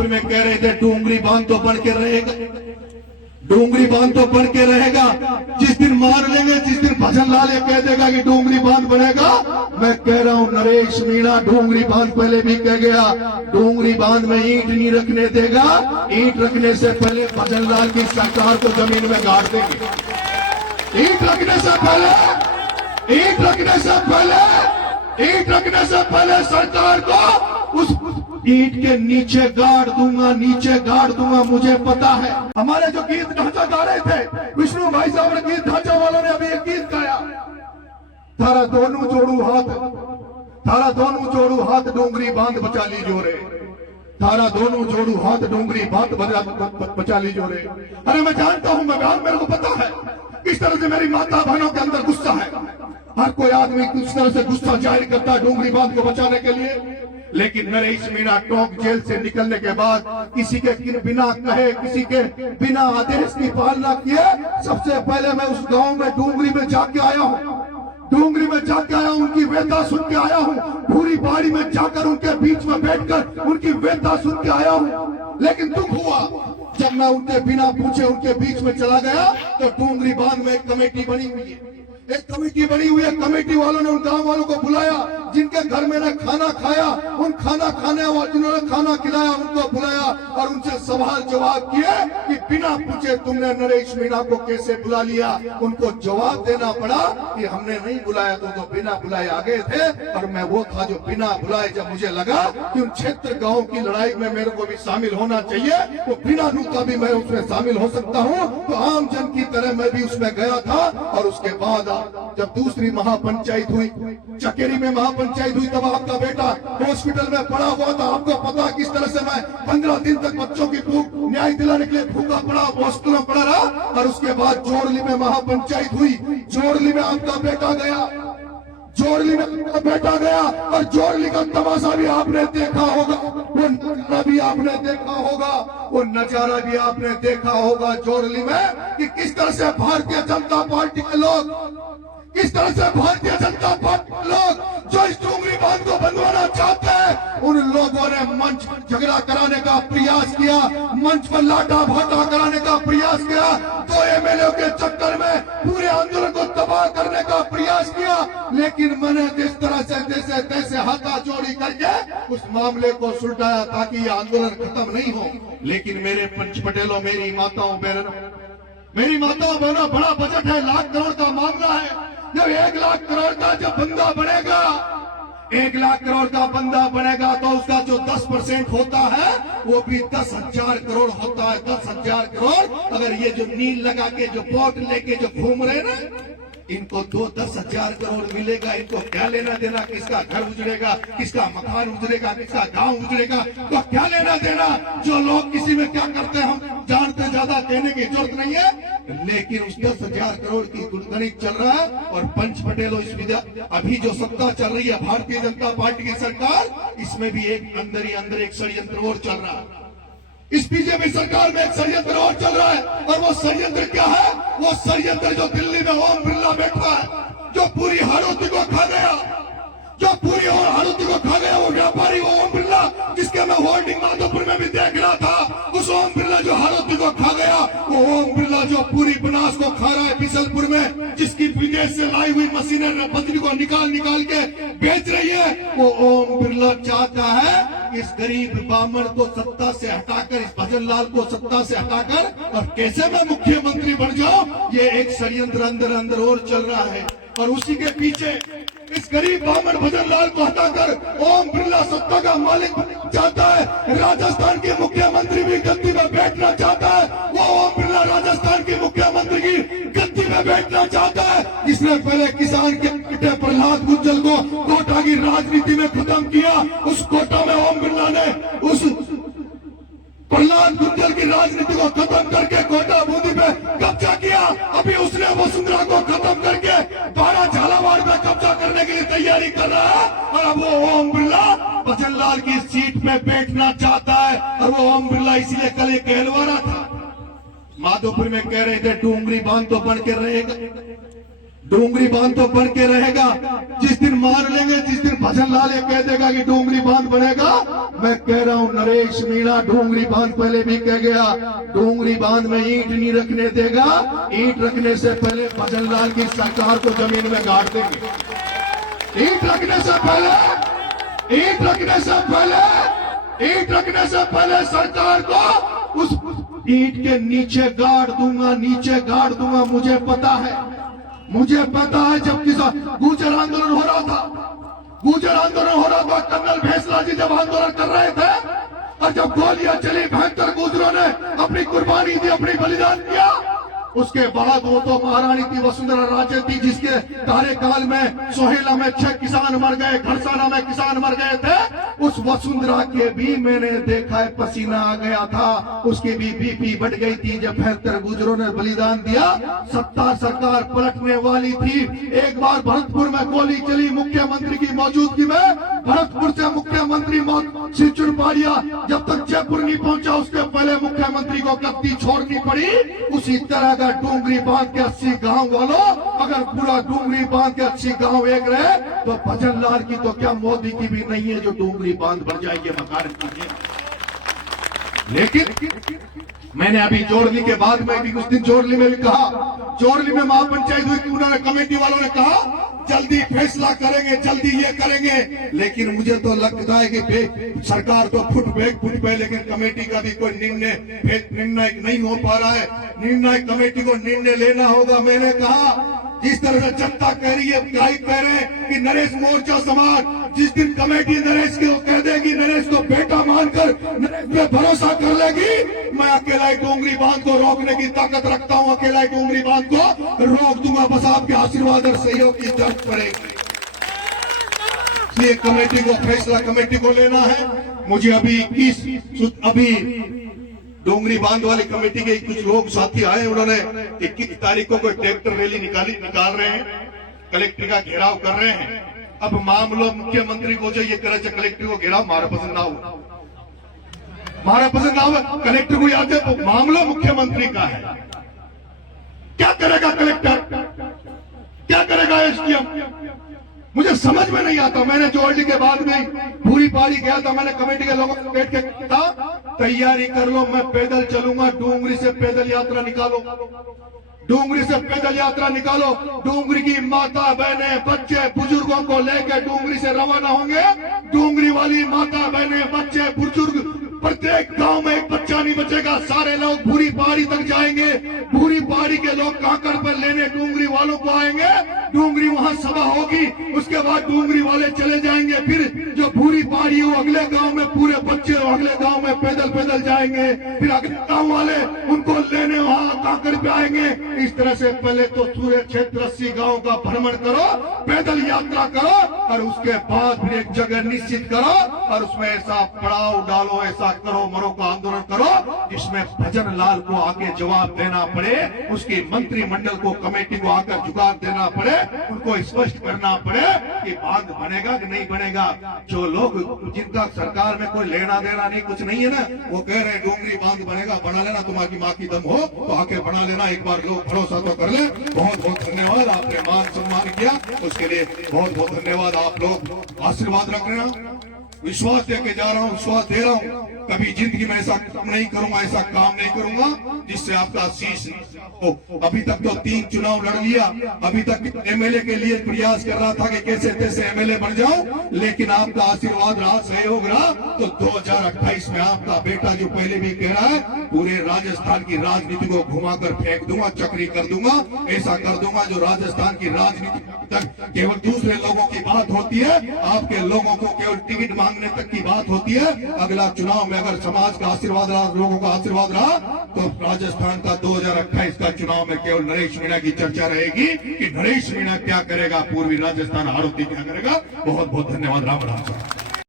माधोपुर में कह रहे थे डूंगरी बांध तो बन के रहेगा, डूंगरी बांध तो बन के रहेगा। जिस दिन मार लेंगे, जिस दिन भजन लाल ये कह देगा कि डूंगरी बांध बनेगा, मैं कह रहा हूं नरेश मीणा डूंगरी बांध पहले भी कह गया, डूंगरी बांध में ईंट नहीं रखने देगा। ईंट रखने से पहले भजन लाल की सरकार को जमीन में गाड़ देंगे। ईंट रखने से पहले, ईंट रखने से पहले, ईंट रखने से पहले सरकार को उस ईंट के नीचे गाड़ दूंगा, नीचे गाड़ दूंगा। मुझे पता है हमारे जो गीत ढांचा गा रहे थे, विष्णु भाई साहब ने गीत ढांचा वालों ने अभी एक गीत गाया, थारा दोनों जोड़ू हाथ, थारा दोनों जोड़ू हाथ डूंगरी बांध बचा लीजो रे, थारा दोनों जोड़ू हाथ डूंगरी बांध बचा लीजो रे। अरे मैं जानता हूं, मैं मेरे को पता है किस तरह से मेरी माता बहनों के अंदर गुस्सा है। हर कोई आदमी किस तरह से गुस्सा जाहिर करता है डूंगरी बांध को बचाने के लिए। लेकिन नरेश मीणा टोंक जेल से निकलने के बाद किसी के बिना कहे, किसी के बिना आदेश की पालना किए, सबसे पहले मैं उस गांव में डूंगरी में जाके आया हूं, डूंगरी में जाके आया हूं, उनकी वेदना सुन के आया हूं, पूरी बाड़ी में जाकर उनके बीच में बैठकर उनकी वेदना सुन के आया हूं। लेकिन दुख हुआ जब मैं उनके बिना पूछे उनके बीच में चला गया तो डूंगरी बांध में एक कमेटी बनी हुई है, एक कमेटी बनी हुई है। कमेटी वालों ने उन गांव वालों को बुलाया जिनके घर में ने खाना खाया, उन खाना खाने वाले जिन्होंने खाना खिलाया उनको बुलाया और उनसे सवाल जवाब किए कि बिना पूछे तुमने नरेश मीणा को कैसे बुला लिया। उनको जवाब देना पड़ा कि हमने नहीं बुलाया, तो बिना बुलाए आ गए थे और मैं वो था जो बिना बुलाए, जब मुझे लगा कि उन क्षेत्र गाँव की लड़ाई में मेरे को भी शामिल होना चाहिए, तो बिना नुका भी मैं उसमें शामिल हो सकता हूँ, तो आम जन की तरह मैं भी उसमें गया था। और उसके बाद जब दूसरी महापंचायत हुई, चकेरी में महापंचायत हुई, तब आपका बेटा हॉस्पिटल में पड़ा हुआ था। आपको पता किस तरह से मैं 15 दिन तक बच्चों की भूख न्याय दिलाने के लिए भूखा पड़ा, हॉस्पिटल में पड़ा रहा। और उसके बाद जोड़ली में महापंचायत हुई, जोड़ली में आपका बेटा गया, जोड़ली में आपका बेटा गया और जोड़ली का तमाशा भी आपने देखा होगा, वो नजारा भी आपने देखा होगा, वो नजारा भी आपने देखा होगा जोड़ली में कि किस तरह से भारतीय जनता पार्टी के लोग, किस तरह से भारतीय जनता पार्टी के लोग जो इस डूंगरी बांध को बंदवाना चाहते हैं, उन लोगों ने मंच पर झगड़ा कराने का प्रयास किया, मंच पर लाठा भाटा कराने का प्रयास किया, 2 एमएलए के चक्कर में पूरे आंदोलन को तबाह करने का प्रयास किया। लेकिन मैंने जिस तरह से जैसे तैसे हाथाचोड़ी करके उस मामले को सुलझाया ताकि ये आंदोलन खत्म नहीं हो। लेकिन मेरे पंच पटेलों, मेरी माताओं बहनों, मेरी माताओं बहनों, बड़ा बजट है, 1 लाख करोड़ का मामला है। जब 1 लाख करोड़ का जब बंदा बनेगा, 1 लाख करोड़ का बंदा बनेगा तो उसका जो 10% होता है वो भी 10,000 करोड़ होता है। 10,000 करोड़। अगर ये जो नील लगा के जो बोट लेके जो घूम रहे ना, इनको 10,000 करोड़ मिलेगा, इनको क्या लेना देना, किसका घर उजड़ेगा, किसका मकान उजड़ेगा, किसका गांव उजड़ेगा, तो क्या लेना देना। जो लोग किसी में क्या करते हैं हम जानते, ज्यादा कहने की जरूरत नहीं है। लेकिन उस 10,000 करोड़ की गुणगणित चल रहा है। और पंच पटेलों, इस अभी जो सत्ता चल रही है भारतीय जनता पार्टी की सरकार, इसमें भी एक अंदर ही अंदर एक षड्यंत्र और चल रहा है। इस बीजेपी सरकार में एक षड्यंत्र और चल रहा है। और वो षड्यंत्र क्या है? वो षड्यंत्र जो दिल्ली में ओम बिरला बैठा है, जो पूरी हाड़ौती को खा गया, जो पूरी हाड़ौती को खा गया, वो व्यापारी, वो ओम बिरला, जिसके मैं होर्डिंग माधोपुर में भी देख रहा था, उस ओम बिरला जो हाड़ौती को खा गया, वो ओम बिरला जो पूरी बनास को खा रहा है बिशलपुर में, जिसकी विदेश से लाई हुई मशीनें बजरी को निकाल निकाल के बेच रही है, वो ओम बिरला चाहता है इस गरीब बामण को सत्ता से हटाकर, इस भजन लाल को सत्ता से हटाकर और कैसे मैं मुख्यमंत्री बन जाऊं, ये एक षड्यंत्र अंदर अंदर और चल रहा है। और उसी के पीछे इस गरीब बामण भजन लाल को हटाकर ओम बिरला सत्ता का मालिक चाहता है। राजस्थान के मुख्यमंत्री भी गद्दी में बैठना चाहता है। वो ओम बिरला राजस्थान के मुख्यमंत्री की गद्दी में बैठना चाहता है, जिसने पहले किसान के बेटे प्रहलाद गुज्जल को कोटा की राजनीति में खत्म किया। उस कोटा में ओम बिरला ने उस प्रहलाद गुज्जल की राजनीति को खत्म करके कोटा बूंदी पे कब्जा किया। अभी उसने वसुंधरा को खत्म करके 12 झालावाड़ में कब्जा करने के लिए तैयारी कर रहा है। और अब वो ओम बिरला भजन लाल की सीट में बैठना चाहता है। और वो ओम बिरला इसलिए कल एक कहलवारा था, माधोपुर में कह रहे थे डूंगरी बांध तो बन के रहेगा, डोंगरी बांध तो बन के रहेगा। जिस दिन मार लेंगे, जिस दिन भजन लाल ये कह देगा कि डोंगरी बांध बनेगा, मैं कह रहा हूं नरेश मीणा डोंगरी बांध पहले भी कह गया, डोंगरी बांध में ईंट नहीं रखने देगा। ईंट रखने से पहले भजन लाल की सरकार को जमीन में गाड़ देंगे। ईंट रखने से पहले, ईंट रखने से पहले, ईंट रखने से पहले सरकार को उस ईंट के नीचे गाड़ दूंगा, नीचे गाड़ दूंगा। मुझे पता है, मुझे पता है जब किसान गुर्जर आंदोलन हो रहा था, गुर्जर आंदोलन हो रहा था, कर्नल भैंसला जी जब आंदोलन कर रहे थे और जब गोलियां चली, 72 गुर्जरों ने अपनी कुर्बानी दी, अपनी बलिदान दिया। उसके बाद वो तो महारानी थी, वसुंधरा राजे थी, जिसके कार्यकाल में सोहेला में 6 किसान मर गए, खरसाना में किसान मर गए थे। उस वसुंधरा के भी मैंने देखा है पसीना आ गया था, उसकी भी बीपी बढ़ गई थी जब 72 गुर्जरों ने बलिदान दिया। सत्ता सरकार पलटने वाली थी। एक बार भरतपुर में गोली चली मुख्यमंत्री की मौजूदगी में, भरतपुर से मुख्यमंत्री श्री चुनपाड़िया जब तक जयपुर नहीं पहुंचा, उसके पहले मुख्यमंत्री को गद्दी छोड़नी पड़ी। उसी तरह का डोंगरी बांध के 80 गांव वालों, अगर पूरा डोंगरी बांध के 80 गांव एक रहे तो भजन लाल की तो क्या मोदी की भी नहीं है जो डोंगरी बांध बन जाएगी मकान कीजिए। लेकिन मैंने अभी जोड़ली के बाद में भी कुछ दिन जोड़ली में भी कहा, जोड़ली में महापंचायत हुई कि उन्होंने कमेटी वालों ने कहा जल्दी फैसला करेंगे, जल्दी ये करेंगे। लेकिन मुझे तो लगता है कि सरकार तो फुट पे, लेकिन कमेटी का भी कोई निर्णय नहीं हो पा रहा है। निर्णय कमेटी को निर्णय लेना होगा। मैंने कहा जिस तरह से जनता कह रही है, क्या कह रहे हैं कि नरेश मोर्चा समाज, जिस दिन कमेटी नरेश को कह देगी, नरेश को बेटा मानकर नरेश पे भरोसा कर लेगी, मैं अकेला ही डोंगरी बांध को रोकने की ताकत रखता हूं, अकेला ही डोंगरी बांध को रोक दूंगा। बस आपके आशीर्वाद और सहयोग की जरूरत पड़ेगी। इसलिए कमेटी को फैसला कमेटी को लेना है। मुझे अभी डोंगरी बांध वाली कमेटी के कुछ लोग साथी आए, उन्होंने 21 तारीख को कोई ट्रैक्टर रैली निकाल रहे हैं, कलेक्टर का घेराव कर रहे हैं। अब मामलो मुख्यमंत्री को जो ये करे कलेक्टर को घेराव मारा पसंद ना हो, मारा पसंद ना हो, कलेक्टर को याद है तो मामला मुख्यमंत्री का है। क्या करेगा कलेक्टर, क्या करेगा एसडीएम, मुझे समझ में नहीं आता। मैंने जोड़ली के बाद में पूरी पारी गया था, मैंने कमेटी के लोगों को बैठ के कहा तैयारी कर लो, मैं पैदल चलूंगा, डोंगरी से पैदल यात्रा निकालो, डोंगरी से पैदल यात्रा निकालो। डोंगरी की माता बहने बच्चे बुजुर्गों को लेकर डोंगरी से रवाना होंगे। डोंगरी वाली माता बहने बच्चे बुजुर्ग, प्रत्येक गांव में एक बच्चा नहीं बचेगा। सारे लोग भूरी पहाड़ी तक जाएंगे, भूरी पहाड़ी के लोग काकड़ पर लेने डोंगरी वालों को आएंगे। डोंगरी वहां सभा होगी, उसके बाद डोंगरी वाले चले जाएंगे। फिर जो भूरी पहाड़ी हो अगले गांव में पूरे बच्चे अगले गांव में पैदल जाएंगे। फिर अगले गांव वाले उनको लेने वहां काकड़ पे आएंगे। इस तरह से पहले तो पूरे क्षेत्र 80 गांव का भ्रमण करो, पैदल यात्रा करो और उसके बाद फिर एक जगह निश्चित करो और उसमें ऐसा पड़ाव डालो, ऐसा करो मरो का आंदोलन करो जिसमें भजन लाल को आके जवाब देना पड़े, उसकी मंत्रिमंडल को कमेटी को आकर जुगाड़ देना पड़े, उनको स्पष्ट करना पड़े कि बांध बनेगा कि नहीं बनेगा। जो लोग जिनका सरकार में कोई लेना देना नहीं कुछ नहीं है ना, वो कह रहे डोंगरी बांध बनेगा, बना लेना, तुम्हारी माँ की दम हो तो आके बना लेना, एक बार लोग भरोसा तो कर ले। बहुत बहुत धन्यवाद, आपने मान सम्मान किया, उसके लिए बहुत बहुत धन्यवाद। आप लोग आशीर्वाद रख रहे हैं, विश्वास देके जा रहा हूँ, विश्वास दे रहा हूँ, कभी जिंदगी में ऐसा काम नहीं करूंगा, ऐसा काम नहीं करूंगा जिससे आपका शीश हो। अभी तक तो 3 चुनाव लड़ लिया, अभी तक एमएलए के लिए प्रयास कर रहा था कि कैसे तैसे एमएलए बन जाऊं, लेकिन आपका आशीर्वाद रहा, सहयोग रहा तो 2028 में आपका बेटा जो पहले भी कह रहा है पूरे राजस्थान की राजनीति को घुमाकर फेंक दूंगा, चक्री कर दूंगा, ऐसा कर दूंगा जो राजस्थान की राजनीति तक केवल दूसरे लोगों की बात होती है, आपके लोगों को केवल टिकट मांगने तक की बात होती है। अगला चुनाव में अगर समाज का आशीर्वाद रहा, लोगों का आशीर्वाद रहा तो राजस्थान का 2028 का चुनाव में केवल नरेश मीणा की चर्चा रहेगी कि नरेश मीणा क्या करेगा, पूर्वी राजस्थान आरोपी क्या करेगा। बहुत बहुत धन्यवाद। राम राम।